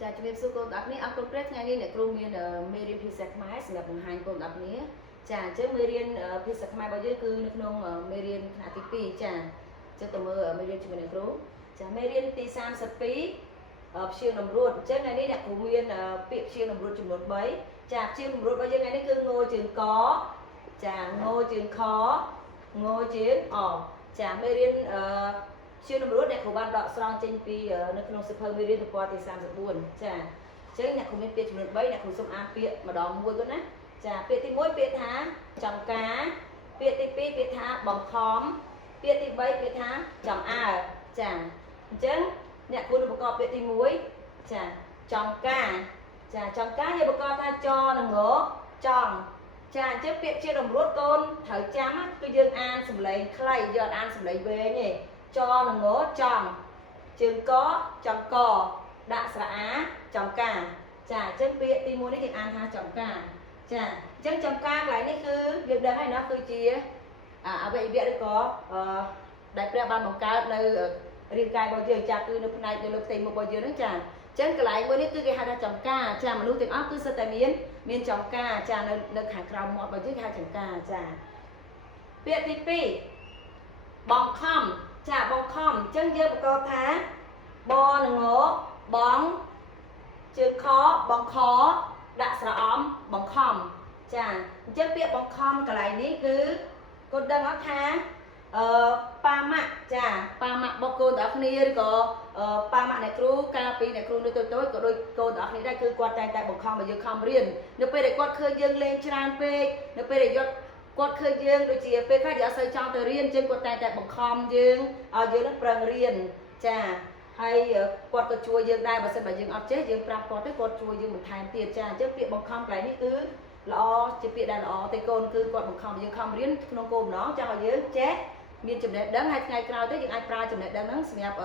ចាជំរាបសួរកូនទាំងអស់គ្នាអរគុណព្រះថ្ងៃនេះអ្នកគ្រូមានមេរៀនភាសាខ្មែរសម្រាប់បង្ហាញកូនទាំងអស់គ្នាចាអញ្ចឹងមេរៀនភាសាខ្មែររបស់យើងគឺនៅក្នុងមេរៀនថ្នាក់ទី2ចាអញ្ចឹងទៅមើលមេរៀនជាមួយអ្នកគ្រូចាមេរៀនទី32ព្យាតម្រួតអញ្ចឹងថ្ងៃនេះអ្នកគ្រូមានពាក្យព្យាតម្រួតចំនួន3ចាព្យាតម្រួតរបស់យើងថ្ងៃនេះគឺងជើងកចាងជើងខងជើងអចាមេរៀនជាតម្រួតអ្នកគ្រូបានដកស្រង់ចេញពីនៅក្នុងសៀវភៅមេរៀនទំព័រទី34ចាអញ្ចឹងអ្នកគ្រូមានពាក្យចំនួន3អ្នកគ្រូសូមអានពាក្យម្ដងមួយគាត់ណាចាពាក្យទី1ពាក្យថាចង្ការពាក្យទី2ពាក្យថាបង្ខំពាក្យទី3ពាក្យថាចំអើចាអញ្ចឹងអ្នកគ្រូនឹងបង្កប់ពាក្យទី1ចាចង្ការចាចង្ការយើងបង្កប់ថាចនិងងចង់ចាអញ្ចឹងពាក្យជាតម្រួតកូនត្រូវចាំគឺយើងអានសំឡេងខ្លីយើងអត់អានសំឡេងវែងទេចនិងងចង់ជើងកចង្កដាក់ស្រអាចំការចាអញ្ចឹងពាក្យទី1នេះគេអានថាចំការចាអញ្ចឹងចំការកន្លែងនេះគឺយើងដឹងហើយណាគឺជាអវយវៈឬក៏ដែលព្រះបានបង្កើតនៅរាងកាយរបស់យើងចាគឺនៅផ្នែកនៅលើផ្ទៃមុខរបស់យើងហ្នឹងចាអញ្ចឹងកន្លែងមួយនេះគឺគេហៅថាចំការចាមនុស្សទាំងអស់គឺសុទ្ធតែមានចំការចានៅខាងក្រោមមាត់របស់យើងគេហៅចំការចាពាក្យទី2បង្ខំចាបង្ខំអញ្ចឹងយើងប្រកបថាបនិងងបងជើងខបង្ខដាក់ស្រអមបង្ខំចាអញ្ចឹងពាក្យបង្ខំកន្លែងនេះគឺកូនដឹងអត់ថាប៉ាម៉ាក់ចាប៉ាម៉ាក់របស់កូនទាំងអស់គ្នាឬក៏ប៉ាម៉ាក់អ្នកគ្រូកាលពីអ្នកគ្រូនៅតូចៗក៏ដូចកូនទាំងអស់គ្នាដែរគឺគាត់តែងតែបង្ខំឲ្យយើងខំរៀននៅពេលដែលគាត់ឃើញយើងលេងច្រើនពេកនៅពេលដែលគាត់ឃើញយើងដូចជាពេលខ្លះយើងអត់សូវចង់ទៅរៀនអញ្ចឹងគាត់តែបង្ខំយើងឲ្យយើងនឹងប្រឹងរៀនចាហើយគាត់ក៏ជួយយើងដែរបើសិនបើយើងអត់ចេះយើងប្រាប់គាត់ទៅគាត់ជួយយើងបន្ថែមទៀតចាអញ្ចឹងពាក្យបង្ខំកន្លែងនេះគឺល្អជាពាក្យដែលល្អទេកូនគឺគាត់បង្ខំយើងខំរៀនក្នុងគោលបំណងចង់ឲ្យយើងចេះមានចំណេះដឹងហើយថ្ងៃក្រោយទៅយើងអាចប្រើចំណេះដឹងហ្នឹងសម្រាប់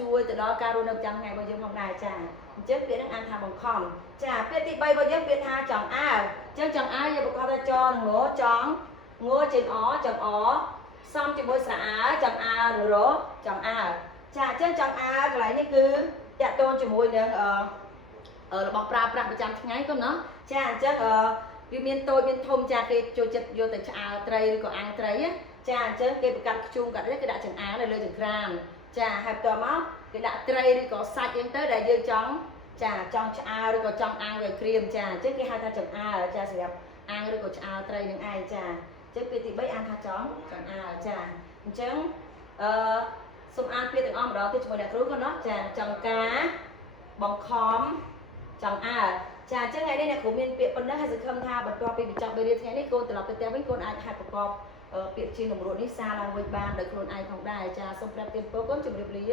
ជួយទៅដល់ការរស់នៅប្រចាំថ្ងៃរបស់យើងផងដែរចាអញ្ចឹងពាក្យហ្នឹងអានថាបង្ខំចាពាក្យទី3របស់យើងពាក្យថាចង្អើអញ្ចឹងចង្អើយើងប្រកបថាចនិងងចង់ងជើងអចង្អសំជាមួយស្រអើចង្អើឬរចង្អើចាអញ្ចឹងចង្អើកន្លែងនេះគឺតាក់ទងជាមួយនឹងរបស់ប្រើប្រាស់ប្រចាំថ្ងៃគាត់ណាចាអញ្ចឹងវាមានតូចមានធំចាគេចូលចិត្តយកទៅឆ្អើត្រីឬក៏អាំងត្រីចាអញ្ចឹងគេប្រកាត់ខ្ជុំកាត់នេះគេដាក់ចង្អើនៅលើចង្ក្រានចាហើយបន្ទាប់មកគេដាក់ត្រីឬក៏សាច់អីទៅដែលយើងចង់ចាចង់ឆ្អើឬក៏ចង់អាំងវាក្រៀមចាអញ្ចឹងគេហៅថាចង្អើចាសម្រាប់អាំងឬក៏ឆ្អើត្រីនឹងឯងចាអញ្ចឹងពាក្យទី3អានថាចង់អើចាអញ្ចឹងសូមអានពាក្យទាំងអស់ម្ដងទៀតជាមួយអ្នកគ្រូគាត់ណាចាចង្ការបង្ខំចង្អើចាអញ្ចឹងថ្ងៃនេះអ្នកគ្រូមានពាក្យប៉ុណ្ណឹងហើយសង្ឃឹមថាបន្ទាប់ពីបញ្ចប់មេរៀនថ្ងៃនេះកូនត្រឡប់ទៅផ្ទះវិញកូនអាចហាត់ប្រកបពាក្យជាតម្រួតនេះសារឡើងវិញបានដោយខ្លួនឯងផងដែរចាសូមប្រាប់ទានពរកូនជម្រាបលា